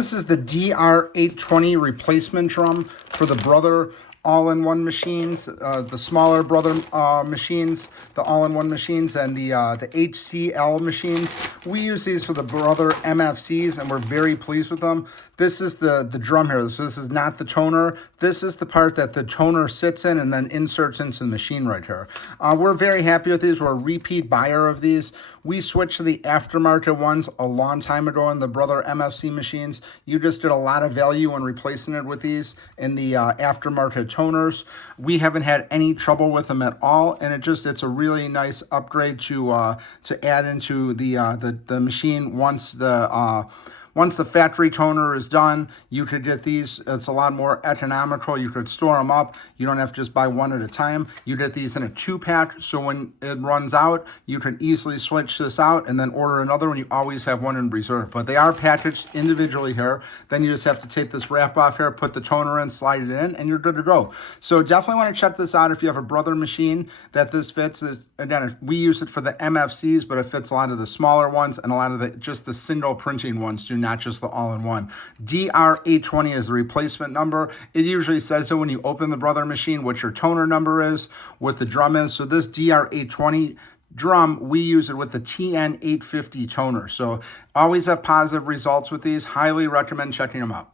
This is the DR820 replacement drum for the Brother all-in-one machines, the smaller Brother machines, the all-in-one machines, and the HCL machines. We use these for the Brother MFCs, and we're very pleased with them. This is the drum here. So this is not the toner. This is the part that the toner sits in and then inserts into the machine right here. We're very happy with these. We're a repeat buyer of these. We switched to the aftermarket ones a long time ago in the Brother MFC machines. You just did a lot of value when replacing it with these in the aftermarket toners. We haven't had any trouble with them at all, and it's a really nice upgrade to add into the machine once the factory toner is done. You could get these. It's a lot more economical. You could store them up. You don't have to just buy one at a time. You get these in a 2-pack, so when it runs out, you could easily switch this out and then order another one. You always have one in reserve, but they are packaged individually here. Then you just have to take this wrap off here, put the toner in, slide it in, and you're good to go. So definitely want to check this out if you have a Brother machine that this fits. Again, we use it for the MFCs, but it fits a lot of the smaller ones and a lot of just the single printing ones too, not just the all-in-one. DR820 is the replacement number. It usually says so when you open the Brother machine what your toner number is, what the drum is. So this DR820 drum, we use it with the TN850 toner. So always have positive results with these. Highly recommend checking them out.